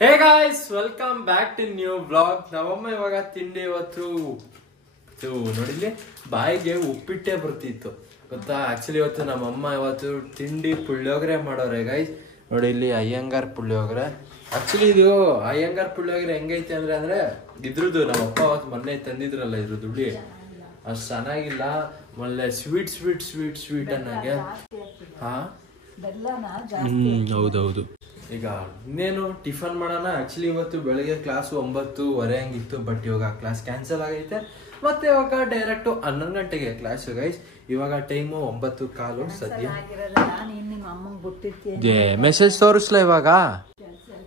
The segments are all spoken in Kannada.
Hey guys, welcome back to new blog. ನಮ್ಮಮ್ಮ ಇವಾಗ ತಿಂಡಿ ಇವತ್ತು ನೋಡಿಲಿ ಬಾಯಿಗೆ ಉಪ್ಪಿಟ್ಟೆ ಬರ್ತಿತ್ತು ಗೊತ್ತಾ. ಆಕ್ಚುಲಿ ಇವತ್ತು ನಮ್ಮಮ್ಮ ಇವತ್ತು ತಿಂಡಿ ಪುಳಿಯೋಗರೆ ಮಾಡೋರೆ ಗೈಸ್. ನೋಡಿ ಇಲ್ಲಿ ಅಯ್ಯಂಗಾರ್ ಪುಳಿಯೋಗರೆ. ಆಕ್ಚುಲಿ ಇದು ಅಯ್ಯಂಗಾರ್ ಪುಳಿಯೋಗರೆ ಹೆಂಗೈತೆ ಅಂದ್ರೆ ಇದ್ರದ್ದು ನಮ್ಮಪ್ಪ ಅವತ್ತು ಮೊನ್ನೆ ತಂದಿದ್ರಲ್ಲ ಇದ್ರದ್ದು ಹುಳಿ ಅಷ್ಟು ಚೆನ್ನಾಗಿಲ್ಲ. ಒಳ್ಳೆ ಸ್ವೀಟ್ ಸ್ವೀಟ್ ಸ್ವೀಟ್ ಸ್ವೀಟ್ ಅನ್ನಂಗೆ. ಹಾ ಹೌದೌದು. ಈಗ ಇನ್ನೇನು ಟಿಫನ್ ಮಾಡೋಣ. ಆಕ್ಚುಲಿ ಇವತ್ತು ಬೆಳಗ್ಗೆ ಕ್ಲಾಸ್ 9:15 ಹಂಗಿತ್ತು, ಬಟ್ ಇವಾಗ ಕ್ಲಾಸ್ ಕ್ಯಾನ್ಸಲ್ ಆಗೈತೆ. ಮತ್ತೆ ಇವಾಗ ಡೈರೆಕ್ಟ್ 11 ಗಂಟೆಗೆ ಕ್ಲಾಸ್ ಗೈಸ್. ಇವಾಗ ಟೈಮು 9:15 ಸದ್ಯ. ಮೆಸೇಜ್ ತೋರಿಸ್ಲಾ ಇವಾಗ?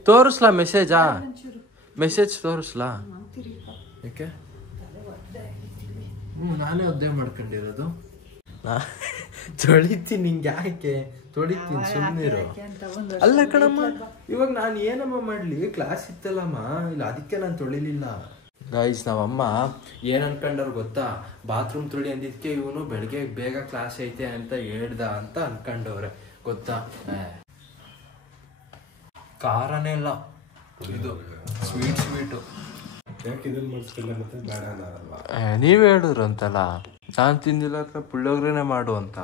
ತೋರಿಸ್ಲಾ ಮೆಸೇಜಾ? ಮೆಸೇಜ್ ತೋರಿಸ್ಲಾ? ಯಾಕೆ ನಾನೇ ಒದ್ದೆ ಮಾಡ್ಕೊಂಡಿರೋದು. ತೊಳಿತೀನಿ, ನಿಂಗೆ ಯಾಕೆ ತೊಳಿತೀನಿ, ಸುಮ್ಮನಿರು. ಅಲ್ಲ ಕಣಮ್ಮ, ಇವಾಗ ನಾನು ಏನಮ್ಮ ಮಾಡ್ಲಿ, ಕ್ಲಾಸ್ ಇತ್ತಲ್ಲಮ್ಮ, ಇಲ್ಲ ಅದಕ್ಕೆ ನಾನು ತೊಳಿಲಿಲ್ಲ ಗೈಸ್. ನಮ್ಮಮ್ಮ ಏನ್ ಅನ್ಕೊಂಡವ್ರು ಗೊತ್ತಾ, ಬಾತ್ರೂಮ್ ತೊಳಿ ಅಂದಿದ್ಕೆ ಇವನು ಬೆಳಗ್ಗೆ ಬೇಗ ಕ್ಲಾಸ್ ಐತೆ ಅಂತ ಹೇಳ್ದ ಅಂತ ಅನ್ಕೊಂಡವ್ರೆ ಗೊತ್ತಾ. ಖಾರನೇ ಇಲ್ಲ ಇದು, ಸ್ವೀಟ್ ಸ್ವೀಟು. ನೀವ್ ಹೇಳಿದ್ರು ಅಂತಲ್ಲ, ನಾನ್ ತಿಂದಿಲ್ಲ ಪುಳಿಯೋಗರೆನೆ ಮಾಡು ಅಂತ.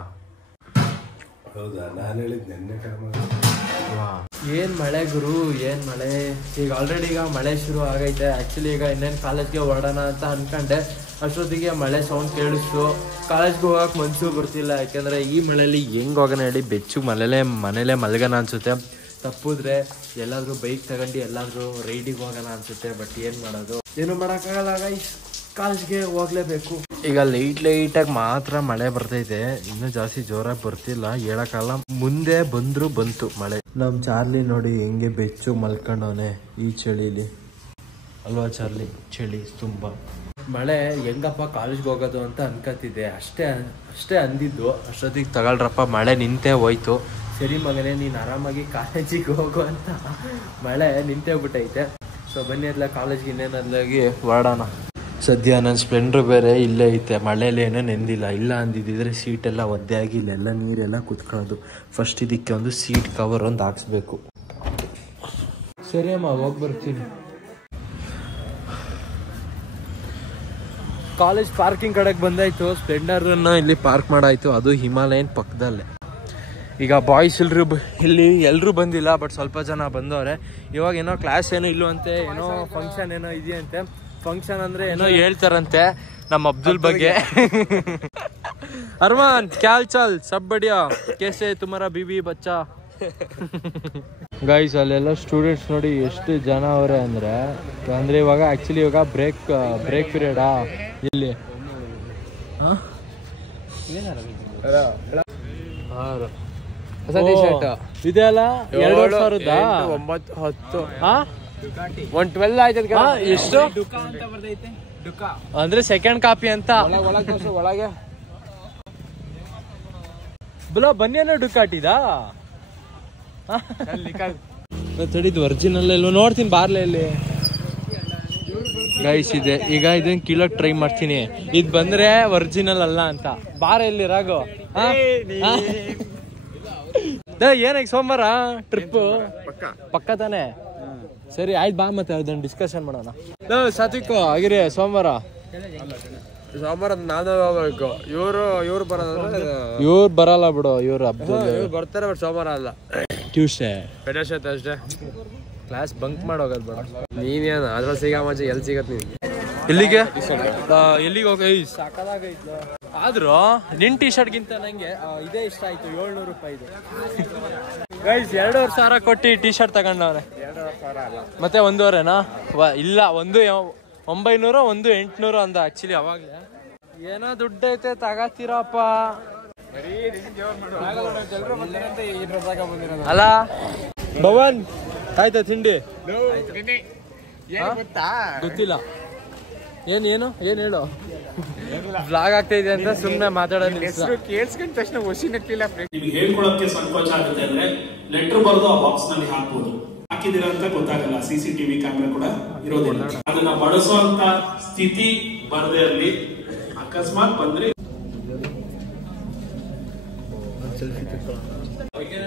ಹೌದಾ? ನಾನು ಹೇಳಿದ್ ನೆನ್ನೆ. ಏನ್ ಮಳೆ ಗುರು, ಏನ್ ಮಳೆ. ಈಗ ಆಲ್ರೆಡಿ ಈಗ ಮಳೆ ಶುರು ಆಗೈತೆ. ಆಕ್ಚುಲಿ ಈಗ ಇನ್ನೇನು ಕಾಲೇಜ್ಗೆ ಹೊರಡೋಣ ಅಂತ ಅನ್ಕೊಂಡೆ, ಅಷ್ಟೊತ್ತಿಗೆ ಮಳೆ ಸೌಂಡ್ ಕೇಳಿಸ್ತು. ಕಾಲೇಜ್ಗೆ ಹೋಗಕ್ ಮನ್ಸು ಬರ್ತಿಲ್ಲ, ಯಾಕಂದ್ರೆ ಈ ಮಳೆಯಲ್ಲಿ ಹೆಂಗ್ ಹೋಗೋಣ ಹೇಳಿ. ಬೆಚ್ಚು ಮನೇಲೆ ಮಲ್ಗೋಣ ಅನ್ಸುತ್ತೆ. ತಪ್ಪಿದ್ರೆ ಎಲ್ಲಾದ್ರೂ ಬೈಕ್ ತಗೊಂಡು ಎಲ್ಲಾದ್ರೂ ರೈಡಿಗೆ ಹೋಗೋಣ ಅನ್ಸುತ್ತೆ. ಬಟ್ ಏನ್ ಮಾಡೋದು, ಏನು ಮಾಡೋಕ್ಕಾಗಲ್ಲ ಗೈಸ್, ಕಾಲೇಜ್ಗೆ ಹೋಗ್ಲೇಬೇಕು. ಈಗ ಲೈಟಾಗಿ ಮಾತ್ರ ಮಳೆ ಬರ್ತೈತೆ, ಇನ್ನೂ ಜಾಸ್ತಿ ಜೋರಾಗಿ ಬರ್ತಿಲ್ಲ, ಹೇಳಕ್ಕಾಗಲ್ಲ. ಮುಂದೆ ಬಂತು ಮಳೆ. ನಮ್ ಚಾರ್ಲಿ ನೋಡಿ ಹೆಂಗೆ ಬೆಚ್ಚು ಮಲ್ಕೊಂಡವನೆ ಈ ಚಳಿಲಿ ಅಲ್ವಾ ಚಾರ್ಲಿ? ಚಳಿ ತುಂಬಾ. ಮಳೆ ಹೆಂಗಪ್ಪ ಕಾಲೇಜ್ಗೆ ಹೋಗೋದು ಅಂತ ಅನ್ಕತಿದ್ದೆ, ಅಷ್ಟೇ ಅಂದಿದ್ದು. ಅಷ್ಟೊತ್ತಿಗೆ ತಗೊಳ್ರಪ್ಪ ಮಳೆ ನಿಂತೇ ಹೋಯ್ತು. ಸರಿ ಮಗನೇ, ನೀನು ಆರಾಮಾಗಿ ಕಾಲೇಜಿಗೆ ಹೋಗು ಅಂತ ಮಳೆ ನಿಂತೇ ಬಿಟ್ಟೈತೆ. ಸೊ ಬನ್ನಿ ಅದ್ಲ ಕಾಲೇಜ್ಗೆ ಇನ್ನೇನದ್ಲಾಗಿ ಹೊರಡೋಣ. ಸದ್ಯ ನನ್ನ ಸ್ಪ್ಲೆಂಡ್ರ್ ಬೇರೆ ಇಲ್ಲೇ ಐತೆ, ಮಳೆಯಲ್ಲಿ ಏನೋ ನೆಂದಿಲ್ಲ. ಇಲ್ಲ ಅಂದಿದ್ದಿದ್ರೆ ಸೀಟೆಲ್ಲ ಒದ್ದೆ ಆಗಿ ಇಲ್ಲೆಲ್ಲ ನೀರೆಲ್ಲ ಕುತ್ಕೊಳ್ಳೋದು. ಫಸ್ಟ್ ಇದಕ್ಕೆ ಒಂದು ಸೀಟ್ ಕವರ್ ಒಂದು ಹಾಕ್ಸ್ಬೇಕು. ಸರಿ ಅಮ್ಮ, ಹೋಗಿ ಬರ್ತೀನಿ. ಕಾಲೇಜ್ ಪಾರ್ಕಿಂಗ್ ಕಡೆಗೆ ಬಂದಾಯ್ತು. ಸ್ಪ್ಲೆಂಡರನ್ನು ಇಲ್ಲಿ ಪಾರ್ಕ್ ಮಾಡಾಯ್ತು, ಅದು ಹಿಮಾಲಯನ್ ಪಕ್ಕದಲ್ಲೇ. ಈಗ ಬಾಯ್ಸ್ ಎಲ್ಲರೂ ಬಂದಿಲ್ಲ, ಬಟ್ ಸ್ವಲ್ಪ ಜನ ಬಂದವ್ರೆ. ಇವಾಗ ಏನೋ ಕ್ಲಾಸ್ ಏನೋ ಇಲ್ಲವಂತೆ, ಏನೋ ಫಂಕ್ಷನ್ ಏನೋ ಇದೆಯಂತೆ. ಫಂಕ್ಷನ್ ಅಂದ್ರೆ ಏನೋ ಹೇಳ್ತಾರಂತೆ ನಮ್ಮ ಅಬ್ದುಲ್ ಬಗ್ಗೆ. ಅರ್ಮಾನ್ ಕ್ಯಾಲ್ ಚಾಲ್ ಸಬ್ ಬಡಿಯಾ, ಕೇಸೆ ತುಮಾರ ಬಿಬಿ ಬಚ್ಚಾ. ಗೈಸ್ ಅಲ್ಲೆಲ್ಲ ಸ್ಟೂಡೆಂಟ್ಸ್ ನೋಡಿ ಎಷ್ಟು ಜನ ಅವರೇ ಅಂದ್ರೆ ಇವಾಗ ಆಕ್ಚುಲಿ ಇವಾಗ ಬ್ರೇಕ್ ಪೀರಿಯಡಾ ಇಲ್ಲಿ. ಇದೆಲ್ಲ 112 ಆಯ್ತದ. ಎಷ್ಟು ಅಂದ್ರೆ ಸೆಕೆಂಡ್ ಕಾಪಿ ಅಂತ ಒಳಗೆ ಬುಲೋ ಬನ್ನಿ ಅನ್ನೋ ಡುಕಾಟಿದಾ ತಡಿದ್ ಒರಿಜಿನಲ್ ಇಲ್ವ ನೋಡ್ತೀನಿ ಬಾರ್ಲೆ ಇಲ್ಲಿ. ಗೈಸ್ ಇದೆ, ಈಗ ಇದನ್ನ ಕೀಳಕ್ ಟ್ರೈ ಮಾಡ್ತೀನಿ. ಇದ್ ಬಂದ್ರೆ ಒರಿಜಿನಲ್ ಅಲ್ಲ ಅಂತ. ಬಾರ್ ಎಲ್ಲಿ ರಾಗು? ಏನಕ್ಕೆ ಸೋಮವಾರ ಟ್ರಿಪ್ ಪಕ್ಕ ತಾನೆ? ಸರಿ ಆಯ್ತು, ಬಾ ಮತ್ತೆ ಅದನ್ನ ಡಿಸ್ಕಷನ್ ಮಾಡೋಣ. ಸಾತ್ವಿಕ್ ಆಗಿರಿ ಸೋಮವಾರ ನಾನು ಹೋಗ್ಬೇಕು. ಇವ್ರು ಬರಲ್ಲ ಬಿಡು, ಇವ್ರು ಬರ್ತಾರೆ, ಬಟ್ ಸೋಮವಾರ ಅಲ್ಲ, ಟ್ಯೂಸ್ಡೇ ಅಷ್ಟೇ. ಕ್ಲಾಸ್ ಬಂಕ್ ಮಾಡೋಗದ್ ಬೇಡ. ನೀವೇನು ಅದ್ರಲ್ಲಿ ಸಿಗ ಮಜಾ ಎಲ್ಲಿ ಸಿಗತ್ ನೀವು? ಎಲ್ಲಿಗೆ ಹೋಗ? ಸಾಕಾಗೈತ್ಲ. ಆದ್ರೂ ನಿನ್ ಟಿ ಶರ್ಟ್ಗಿಂತ ನಂಗೆ ಇದೇ ಇಷ್ಟ ಆಯ್ತು. 700 ರೂಪಾಯಿದು ಗೈಸ್. 2,500 ಕೊಟ್ಟು ಟಿ ಶರ್ಟ್ ತಗೊಂಡವ್ರೆ. ಮತ್ತೆ 1,500ನಾ? ಇಲ್ಲ, ಒಂದು 900, ಒಂದು 800 ಅಂದ. ಆಕ್ಚುಲಿ ಅವಾಗ್ಲೇ ಏನೋ ದುಡ್ಡು ಐತೆ ತಗತ್ತೀರಪ್ಪ ಅಲ್ಲ. ಭವನ್ ಆಯ್ತಾ ತಿಂಡಿ? ಗೊತ್ತಿಲ್ಲ. ಏನು ಏನ್ ಹೇಳು. ಬ್ಲಾಗ್ ಆಗ್ತಾ ಇದೆ ಅಂತ ಸುಮ್ಮನೆ ಮಾತಾಡೋದು. ಕೇಳಿಸ್ಕೊಂಡ ತಕ್ಷಣ ಹೊಸಿನಕ್ಕಿಲ್ಲ. ನಿಮ್ಗೆ ಹೇಳ್ಕೊಳಕ್ಕೆ ಸಂಕೋಚ ಆಗುತ್ತೆ ಅಂದ್ರೆ ಲೆಟರ್ ಬರೆದು ಆ ಬಾಕ್ಸ್ ನಲ್ಲಿ ಹಾಕ್ಬೋದು. ಹಾಕಿದಿರ ಅಂತ ಗೊತ್ತಾಗಲ್ಲ, CCTV ಕ್ಯಾಮೆರಾ ಕೂಡ ಇರೋದಿಲ್ಲ. ಅದನ್ನ ಬಳಸುವಂತ ಸ್ಥಿತಿ ಬರದೇ ಇರಲಿ. ಅಕಸ್ಮಾತ್ ಬಂದ್ರೆ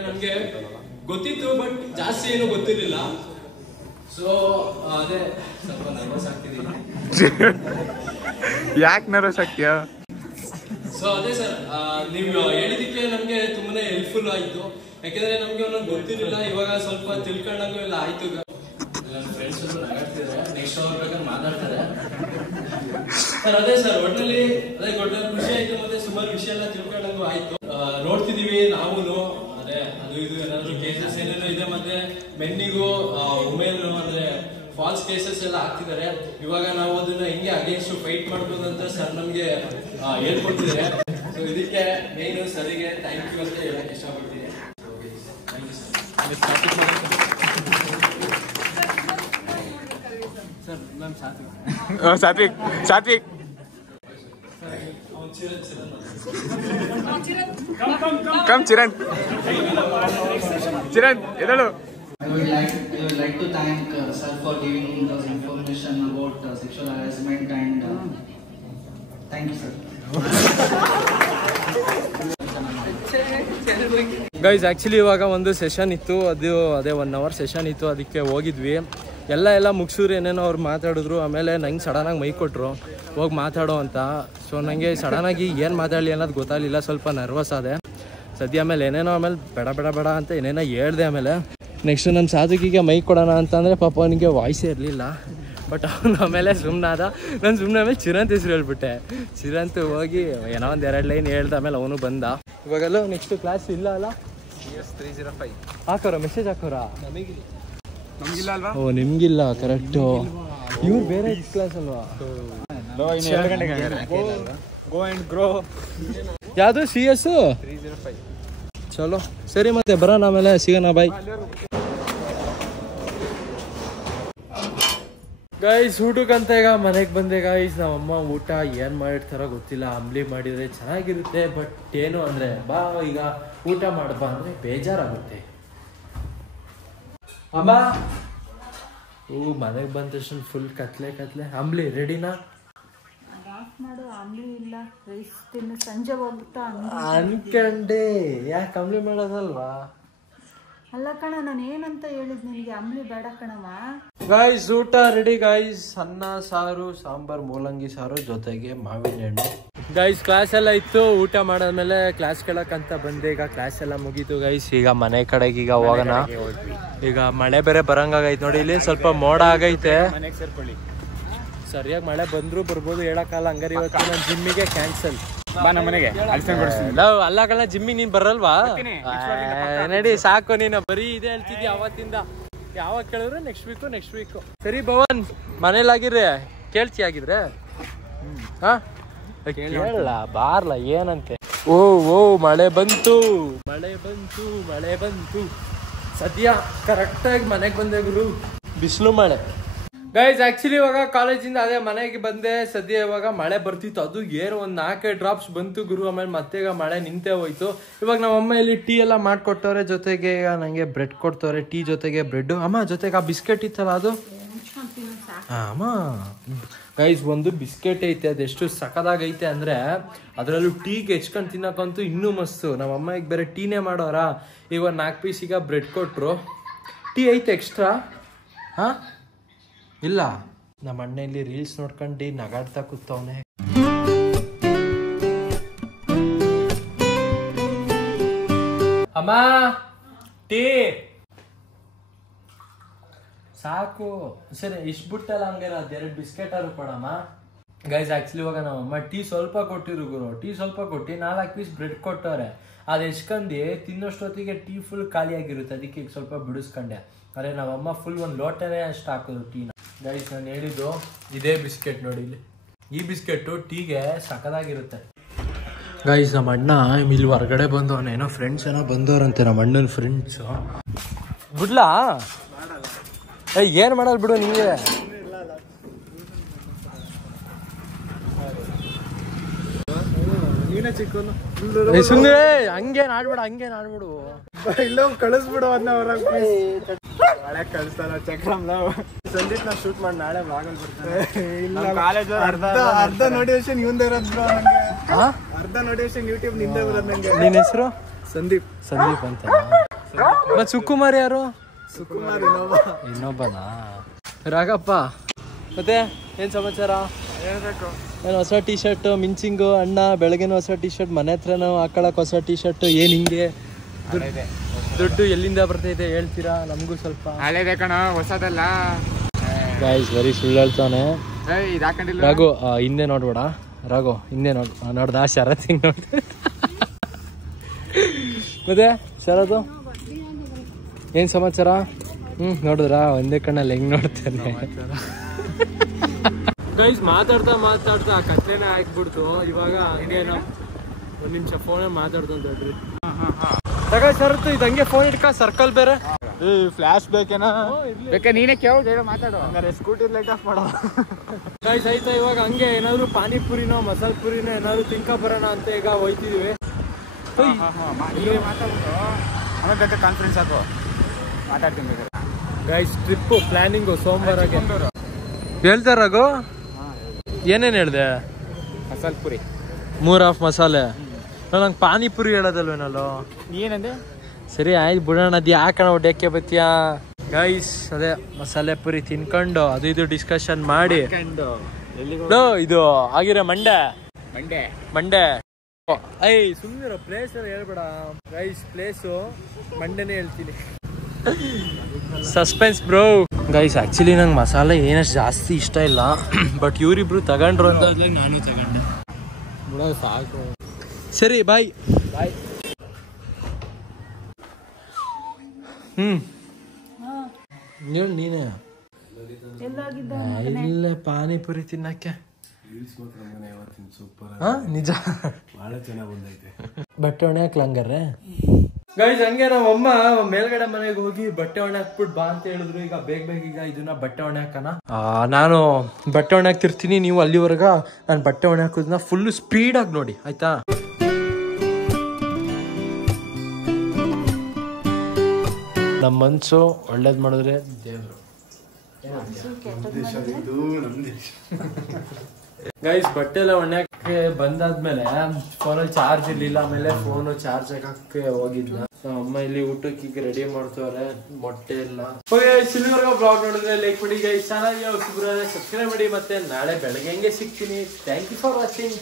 ನಮ್ಗೆ ಗೊತ್ತಿತ್ತು, ಬಟ್ ಜಾಸ್ತಿ ಏನು ಗೊತ್ತಿರಲಿಲ್ಲ. ಸೊ ಅದೇ ಸ್ವಲ್ಪ ನರ್ವಸ್ ಆಗ್ತಿದ್ದೀನಿ. ಯಾಕೆ ನರ್ವಸ್ ಆಗ್ತೀಯಾ? ಸೊ ಅದೇ ಸರ್, ನೀವು ಹೇಳಿದಕ್ಕೆ ನಮಗೆ ತುಂಬಾನೇ ಹೆಲ್ಪ್ಫುಲ್ ಆಯಿತು. ಯಾಕೆಂದ್ರೆ ನಮಗೆ ಒಂದೊಂದು ಗೊತ್ತಿರಲಿಲ್ಲ, ಇವಾಗ ಸ್ವಲ್ಪ ತಿಳ್ಕೊಂಡಂಗೂ ಎಲ್ಲ ಆಯ್ತು. ನನ್ನ ಫ್ರೆಂಡ್ಸ್ ಎಲ್ಲ ನಗಾಡ್ತಿದ್ದಾರೆ, ನೆಕ್ಸ್ಟ್ ಅವ್ರ ಬೇಕಾದ್ರೆ ಮಾತಾಡ್ತಾರೆ ಸರ್. ಅದೇ ಸರ್, ಒಟ್ಟಿನಲ್ಲಿ ಖುಷಿ ಆಯ್ತು, ಮತ್ತೆ ಸುಮಾರು ವಿಷಯ ಎಲ್ಲ ತಿಳ್ಕೊಂಡಂಗೂ ಆಯ್ತು. ನೋಡ್ತಿದೀವಿ ನಾವು, ಅದೇ ಅದು ಇದು ಏನಾದ್ರು ಕೇಸಸ್ ಏನೇನೋ ಇದೆ, ಮತ್ತೆ ಮೆನ್ನಿಗೂ ವುಮೆನ್ ಅಂದ್ರೆ ಫಾಲ್ಸ್ ಕೇಸಸ್ ಎಲ್ಲ ಆಗ್ತಿದ್ದಾರೆ. ಇವಾಗ ನಾವು ಅದನ್ನ ಹೆಂಗೆ ಅಗೇನ್ಸ್ಟ್ ಫೈಟ್ ಮಾಡ್ಬೋದು ಅಂತ ಸರ್ ನಮ್ಗೆ ಹೇಳ್ಕೊಡ್ತಿದ್ದಾರೆ. ಸೊ ಇದಕ್ಕೆ ಮೇನ್ ಸರಿಗೆ ಥ್ಯಾಂಕ್ ಯು ಅಂತ ಹೇಳಕ್ ಇಷ್ಟಪಡ್ತೀನಿ. Thank you sir. Ma'am Sathvik Sathvik ಕಮ್ ಚಿರಣ್ ಎದಳು. I would like to thank sir for giving the information about sexual harassment and thank you sir. Guys, actually ಇವಾಗ ಒಂದು ಸೆಷನ್ ಇತ್ತು, ಅದೇ 1 hour ಸೆಷನ್ ಇತ್ತು, ಅದಕ್ಕೆ ಹೋಗಿದ್ವಿ. ಎಲ್ಲ ಮುಗಿಸಿದ್ರು, ಏನೇನೋ ಅವ್ರು ಮಾತಾಡಿದ್ರು. ಆಮೇಲೆ ನಂಗೆ ಸಡನ್ನಾಗಿ ಮೈಕ್ ಕೊಟ್ಟರು ಹೋಗಿ ಮಾತಾಡೋ ಅಂತ. ಸೊ ನನಗೆ ಸಡನ್ನಾಗಿ ಏನು ಮಾತಾಡಲಿ ಅನ್ನೋದು ಗೊತ್ತಾಗಲಿಲ್ಲ, ಸ್ವಲ್ಪ ನರ್ವಸ್ ಆದೆ ಸದ್ಯ. ಆಮೇಲೆ ಏನೇನೋ ಆಮೇಲೆ ಬೇಡ ಅಂತ ಏನೇನೋ ಹೇಳ್ದೆ. ಆಮೇಲೆ ನೆಕ್ಸ್ಟ್ ನಮ್ಮ ಸಾಧಕಿಗೆ ಮೈಕ್ ಕೊಡೋಣ ಅಂತಂದರೆ ಪಾಪ ಅವನಿಗೆ ವಾಯ್ಸೇ ಇರಲಿಲ್ಲ. ಬಟ್ ಅವನು ಆಮೇಲೆ ಸುಮ್ಮನಾದ. ನಾನು ಸುಮ್ಮನೆ ಆಮೇಲೆ ಚಿರಂತ್ ಹೆಸರು ಹೇಳ್ಬಿಟ್ಟೆ. ಚಿರಂತ್ ಹೋಗಿ ಏನೋ ಒಂದು 2 ಲೈನ್ ಹೇಳ್ದೆ. ಆಮೇಲೆ ಅವನು ಬಂದ. ಇವಾಗೆಲ್ಲ ನೆಕ್ಸ್ಟ್ ಕ್ಲಾಸ್ ಇಲ್ಲ ಅಲ್ಲ? 305 ಹಾಕೋರ ಮೆಸೇಜ್ ಹಾಕೋರ? ನಮಗಿಲ್ಲ ಅಲ್ವಾ? ಓ ನಿಮ್ಗಿಲ್ಲ, ಕರೆಕ್ಟು. ಇವ್ರು ಬೇರೆ ಕ್ಲಾಸ್ ಅಲ್ವಾ? ಯಾವುದು CS 305. ಚಲೋ ಸರಿ, ಮತ್ತೆ ಬರೋಣ, ಆಮೇಲೆ ಸಿಗೋಣ, ಬಾಯ್. ಗೈಸ್, ಊಟಕ್ಕಂತ ಈಗ ಮನೆಗೆ ಬಂದೆ ಗೈಸ್. ನಮ್ಮಮ್ಮ ಊಟ ಏನು ಮಾಡಿರ್ತಾರೋ ಗೊತ್ತಿಲ್ಲ. ಅಂಬ್ಲಿ ಮಾಡಿದರೆ ಚೆನ್ನಾಗಿರುತ್ತೆ, ಬಟ್ ಏನು ಅಂದರೆ ಬಾ ಈಗ ಊಟ ಮಾಡಬಾ ಅಂದರೆ ಬೇಜಾರಾಗುತ್ತೆ. ಅಮ್ಮ ಮನೆಗೆ ಬಂದ ತಕ್ಷಣ ಫುಲ್ ಕತ್ಲೆ. ಅಂಬ್ಲಿ ರೆಡಿನಾ? ಮಾಡು, ಅಂಬ್ಲಿ ಇಲ್ಲ, ರೈಸ್ ತಿನ್ನು, ಸಂಜೆ ಹೋಗ್ಬಿಟ್ಟು ಅನ್ಕಂಡೆ. ಯಾಕೆ ಅಂಬ್ಲಿ ಮಾಡೋದಲ್ವಾ? ಅಲ್ಲ ಕಣ, ನಾನು ಏನಂತ ಹೇಳಿದ್ ನಿನಗೆ, ಅಂಬ್ಲಿ ಬೇಡ ಕಣಮ್ಮ. ಗೈಸ್, ಊಟ ರೆಡಿ ಗೈಸ್. ಅನ್ನ ಸಾರು, ಸಾಂಬಾರ್, ಮೂಲಂಗಿ ಸಾರು, ಜೊತೆಗೆ ಮಾವಿನ ಹಣ್ಣು. ಗೈಸ್, ಕ್ಲಾಸ್ ಎಲ್ಲ ಇತ್ತು. ಊಟ ಮಾಡಾದ್ಮೇಲೆ ಕ್ಲಾಸ್ ಕೇಳಕ್ಕಂತ ಬಂದೆ. ಈಗ ಕ್ಲಾಸ್ ಎಲ್ಲ ಮುಗೀತು ಗೈಸ್. ಈಗ ಮನೆ ಕಡೆಗೆ ಈಗ ಹೋಗೋಣ. ಈಗ ಮಳೆ ಬೇರೆ ಬರಂಗಾಗೈತೆ ನೋಡಿ. ಇಲ್ಲಿ ಸ್ವಲ್ಪ ಮೋಡ ಆಗೈತೆ. ಸರಿಯಾಗಿ ಮಳೆ ಬಂದ್ರು ಬರ್ಬೋದು, ಹೇಳಕ್ಕಲ್ಲ. ಹಂಗಾರೆ ಇವತ್ತು ನನ್ನ ಜಿಮ್ಮಿಗೆ ಕ್ಯಾನ್ಸಲ್. ಅಲ್ಲಕಲ್ಲ, ಜಿಮ್ಮಿಗೆ ನೀನ್ ಬರಲ್ವಾ? ನಡಿ ಸಾಕು, ನೀನು ಬರೀ ಇದೆ ಹೇಳ್ತಿದ್ದಿ ಅವತ್ತಿಂದ. ಯಾವಾಗ ಕೇಳಿದ್ರೆ ನೆಕ್ಸ್ಟ್ ವೀಕು. ಸರಿ ಭವನ್, ಮನೇಲಾಗಿರ್ರೆ ಕೇಳ್ತಿ ಆಗಿದ್ರೆ ಹಾ ಕೇಳಲ್ಲ, ಬಾರ್ಲ ಏನಂತೆ. ಓ ಮಳೆ ಬಂತು. ಸದ್ಯ ಕರೆಕ್ಟಾಗಿ ಮನೆಗೆ ಬಂದೆ ಗುರು. ಬಿಸಿಲು ಮಳೆ ಗೈಸ್. ಆಕ್ಚುಲಿ ಇವಾಗ ಕಾಲೇಜಿಂದ ಅದೇ ಮನೆಗೆ ಬಂದೆ. ಸದ್ಯ ಇವಾಗ ಮಳೆ ಬರ್ತಿತ್ತು, ಅದು ಏನು ಒಂದು 4 ಡ್ರಾಪ್ಸ್ ಬಂತು ಗುರು. ಆಮೇಲೆ ಮತ್ತೆ ಈಗ ಮಳೆ ನಿಂತೇ ಹೋಯ್ತು. ಇವಾಗ ನಮ್ಮಮ್ಮ ಇಲ್ಲಿ ಟೀ ಎಲ್ಲ ಮಾಡ್ಕೊಟ್ಟವ್ರೆ. ಜೊತೆಗೆ ಈಗ ನನಗೆ ಬ್ರೆಡ್ ಕೊಡ್ತವ್ರೆ, ಟೀ ಜೊತೆಗೆ ಬ್ರೆಡ್. ಅಮ್ಮ ಜೊತೆಗೆ ಆ ಬಿಸ್ಕೆಟ್ ಇತ್ತಲ್ಲ ಅದು. ಅಮ್ಮ ಗೈಸ್, ಒಂದು ಬಿಸ್ಕೆಟ್ ಐತೆ, ಅದೆಷ್ಟು ಸಖದಾಗೈತೆ ಅಂದರೆ ಅದರಲ್ಲೂ ಟೀಗೆ ಹೆಚ್ಕೊಂಡು ತಿನ್ನಕ್ಕಂತೂ ಇನ್ನೂ ಮಸ್ತು. ನಮ್ಮಮ್ಮ ಈಗ ಬೇರೆ ಟೀನೇ ಮಾಡೋರ. ಈಗ 4 ಪೀಸ್ ಈಗ ಬ್ರೆಡ್ ಕೊಟ್ಟರು. ಟೀ ಐತೆ ಎಕ್ಸ್ಟ್ರಾ? ಹಾಂ ಇಲ್ಲ, ನಮ್ಮ ಅಣ್ಣ ಇಲ್ಲಿ ರೀಲ್ಸ್ ನೋಡ್ಕೊಂಡು ನಗಾಡ್ತಾ ಕೂತವನೆ. ಅಮ್ಮ ಟೀ ಸಾಕು. ಸರಿ, ಇಷ್ಟು ಬಿಟ್ಟಲ್ಲ, ಹಂಗಾರ 2 ಬಿಸ್ಕೆಟ್ ಆದ್ರೂ ಕೊಡಮ್ಮ. ಗೈಸ್, ಆಕ್ಚುಲಿ ಇವಾಗ ನಮ್ಮಮ್ಮ ಟೀ ಸ್ವಲ್ಪ ಕೊಟ್ಟಿರು ಗುರು. ಟೀ ಸ್ವಲ್ಪ ಕೊಟ್ಟು 4 ಪೀಸ್ ಬ್ರೆಡ್ ಕೊಟ್ಟವ್ರೆ. ಅದು ಎಷ್ಕಂದು ತಿನ್ನೋಷ್ಟೊತ್ತಿಗೆ ಟೀ ಫುಲ್ ಖಾಲಿ ಆಗಿರುತ್ತೆ. ಅದಕ್ಕೆ ಈಗ ಸ್ವಲ್ಪ ಬಿಡಿಸ್ಕೊಂಡೆ. ಅರೆ ನಮ್ಮಮ್ಮ ಫುಲ್ 1 ಲೋಟನೇ ಅಷ್ಟು ಹಾಕೋದು ಟೀನ. ಗೈಸ್, ನಾನು ಹೇಳಿದ್ದು ಇದೇ ಬಿಸ್ಕೆಟ್ ನೋಡಿ. ಇಲ್ಲಿ ಈ ಬಿಸ್ಕೆಟು ಟೀಗೆ ಸಖದಾಗಿರುತ್ತೆ. ಗೈಸ್, ನಮ್ಮ ಅಣ್ಣ ಇಲ್ಲಿ ಹೊರಗಡೆ ಬಂದವನ. ಏನೋ ಫ್ರೆಂಡ್ಸ್ ಏನೋ ಬಂದವ್ರಂತೆ, ನಮ್ಮ ಅಣ್ಣನ ಫ್ರೆಂಡ್ಸು. ಬಿಡ್ಲಾ? ಏನು ಮಾಡಲ್ ಬಿಡು ನಿಂಗೆ. ಸುಮ್ಮನೆ ಹಂಗೇನ್ ಆಡ್ಬಿಡು. ಇಲ್ಲ ಕಳಿಸ್ಬಿಡು ಅದನ್ನ ಹೊರಗೆ. ನಾಳೆ ಕಳಿಸ್ತಾರ ಚಕ್ರಮ್. ಸಂದೀಪ್ ನಾ ಶೂಟ್ ಮಾಡಿ ನಾಳೆ ಬ್ಲಾಗಲ್ಲಿ ಬರ್ತಾರೆ. ಕಾಲೇಜ್ ಅರ್ಧ ನೋಟಿಫಿಕೇಶನ್ ಇವಂದೇ ಇರೋದು ಬ್ರೋ. ಅರ್ಧ ನೋಟಿಫಿಕೇಶನ್ ಯೂಟ್ಯೂಬ್ ನಿಂದೇ ಬರೋದು ನಂಗೆ. ನಿನ್ನ ಹೆಸರು? ಸಂದೀಪ್ ಅಂತ. ಮತ್ತೆ ಸುಕುಮಾರ್ ಯಾರು? ಸುಕುಮಾರ್ ಇನ್ನೊಬ್ಬನಾ? ರಾಗಪ್ಪ ಮತ್ತೆ ಏನ್ ಸಮಾಚಾರ? ಹೇಳ್ಬೇಕು. ಏನು ಹೊಸ ಟಿ ಶರ್ಟ್ ಮಿಂಚಿಂಗು ಅಣ್ಣ ಬೆಳಗ್ಗೆನ ಹೊಸ ಟಿ ಶರ್ಟ್, ಮನೆ ಹತ್ರನೂ ಹಾಕೊಳಕ್ ಹೊಸ ಟಿ ಶರ್ಟ್. ಏನ್ ಹಿಂಗೆ ದುಡ್ಡು ಎಲ್ಲಿಂದ ಬರ್ತೈತೆ ಹೇಳ್ತೀರಾ ನಮಗೂ ಸ್ವಲ್ಪ? ಹಳೇದೇ ಕಣ, ಹೊಸದಲ್ಲ. ಗೈಸ್ ಬರೀ ಸುಳ್ಳು ಹೇಳ್ತಾನೆ ಇದು ಹಾಕೊಂಡಿಲ್ಲ. ರಾಘು ಹಿಂದೆ ನೋಡ್ಬೇಡ, ರಾಘು ಹಿಂದೆ ನೋಡ್ದ ಶರತ್ ಹಿಂಗ್ ನೋಡ್ದೆ. ಮತ್ತೆ ಶರದು ಏನ್ ಸಮಾಚಾರ? ನೋಡಿದ್ರ ಒಂದೇ ಕಣ್ಣಲ್ಲಿ ಹೆಂಗ್ ನೋಡ್ತಾನೆ. ಗೈಸ್ ಮಾತಾಡ್ತಾ ಮಾತಾಡ್ತಾ ಕತ್ಲೆನೇ ಹಾಕ್ಬಿಡ್ತು. ಇವಾಗ ಹಂಗೇನೋ ಒಂದ್ ನಿಮಿಷ ಫೋನ್ ಮಾತಾಡ್ತು ಅಂತ ಹೇಳ್ರಿ. ತಗ ಶರತ್ತು ಇದು ಹಂಗೆ ಫೋನ್ ಇಟ್ಕ ಸರ್ಕಲ್ ಬೇರೆ ಫ್ಲಾಶ್ ಬೇಕೇನಾ? ಬೇಕೆ ನೀನೇ ಕೇಳು, ಮಾತಾಡು. ಹಂಗಾರೆ ಸ್ಕೂಟಿ ಲೈಟ್ ಆಫ್ ಮಾಡೋ. ಗೈಸ್ ಆಯ್ತಾ ಇವಾಗ ಹಂಗೆ ಏನಾದ್ರು ಪಾನಿಪುರಿನೋ ಮಸಾಲೆ ಪುರಿನೋ ಏನಾದ್ರು ತಿನ್ಕ ಬರೋಣ ಅಂತ ಈಗ ಹೋಯ್ತಿದೀವಿ. ಮಾತಾಡ್ಬಿಟ್ಟು ಆಮೇಲೆ ಬೇಕಾದ್ರೆ ಕಾನ್ಫರೆನ್ಸ್ ಹಾಕು, ಮಾತಾಡ್ತೀನಿ. ಗೈಸ್ ಟ್ರಿಪ್ ಪ್ಲಾನಿಂಗು ಸೋಮವಾರಕ್ಕೆ ಹೇಳ್ತಾರಾಗು. ಏನೇನು ಹೇಳ್ದೆ? ಮಸಾಲೆ ಪುರಿ 3 ಹಾಫ್ ಮಸಾಲೆ. ನಂಗೆ ಪಾನಿಪುರಿ ಹೇಳೋದಲ್ವೇನಲ್ಲೋ? ಏನಂದೆ? ಸರಿ ಆಯ್ತು ಬಿಡೋಣ. ಅದು ಯಾಕಣ ಹೊಡ್ಯಕ್ಕೆ ಬತ್ತೀಯಾ? ಗೈಸ್ ಅದೇ ಮಸಾಲೆ ಪುರಿ ತಿನ್ಕೊಂಡು ಅದು ಇದು ಡಿಸ್ಕಷನ್ ಮಾಡಿ ಇದು ಆಗಿರೋ ಮಂಡೆ ಐ ಸುಮ್ಮನಿರೋ ಪ್ಲೇಸ್ ಎಲ್ಲ ಹೇಳ್ಬೇಡ ಗೈಸ್. ಪ್ಲೇಸು ಮಂಡೆನೇ ಹೇಳ್ತೀನಿ. Suspense bro. ಗೈಸ್ ಆಕ್ಚುಲಿ ನಂಗೆ ಮಸಾಲೆ ಏನಷ್ಟು ಜಾಸ್ತಿ ಇಷ್ಟ ಇಲ್ಲ, ಬಟ್ ಇವರಿಬ್ರು ತಗೊಂಡ್ರು ಅಂತ ನಾನು ತಗೊಂಡೆ. ಸಾಕು. ಸರಿ ಬಾಯ್. ನೀನೇ ಇಲ್ಲ ಪಾನಿಪುರಿ ತಿನ್ನಕ್ಕೆ ನಿಜ ಬಟ್ಟೆ ಒಣೆ ಹಾಕ್ಲಂಗಾರೆ. ಗೈಸ್ ಹಂಗೆ ನಮ್ಮ ಅಮ್ಮ ಮೇಲ್ಗಡೆ ಮನೆಗೆ ಹೋಗಿ ಬಟ್ಟೆ ಒಣೆ ಹಾಕ್ಬಿಟ್ಟು ಬಾ ಅಂತ ಹೇಳಿದ್ರು. ಈಗ ಬೇಗ ಈಗ ಇದನ್ನ ಬಟ್ಟೆ ಒಣೆ ಹಾಕೋಣ. ನಾನು ಬಟ್ಟೆ ಒಣೆ ಹಾಕ್ತಿರ್ತೀನಿ, ನೀವು ಅಲ್ಲಿವರೆಗ ನಾನು ಬಟ್ಟೆ ಒಣೆ ಹಾಕೋದನ್ನ ಫುಲ್ ಸ್ಪೀಡಾಗಿ ನೋಡಿ ಆಯ್ತಾ? ನಮ್ಮ ಮನ್ಸು ಒಳ್ಳೇದ್ ಮಾಡಿದ್ರೆ ದೇವ್ರು. ಗೈಸ್ ಬಟ್ಟೆ ಎಲ್ಲ ಒಣಕ್ಕೆ ಬಂದಾದ್ಮೇಲೆ ಫೋನಲ್ಲಿ ಚಾರ್ಜ್ ಇರ್ಲಿಲ್ಲ. ಆಮೇಲೆ ಫೋನ್ ಚಾರ್ಜ್ ಹಾಕಕ್ಕೆ ಹೋಗಿದ್ನ. ಅಮ್ಮ ಇಲ್ಲಿ ಊಟಕ್ಕೆ ಈಗ ರೆಡಿ ಮಾಡ್ತವ್ರೆ. ಮೊಟ್ಟೆ ಎಲ್ಲ ಬ್ಲಾಗ್ ನೋಡಿದ್ರೆ ಲೈಕ್ ಮಾಡಿ ಗೈಸ್, ಚೆನ್ನಾಗಿ ಸಬ್ಸ್ಕ್ರೈಬ್ ಮಾಡಿ. ಮತ್ತೆ ನಾಳೆ ಬೆಳಗ್ಗೆ ಹಂಗೆ ಸಿಗ್ತೀನಿ. Thank you for watching.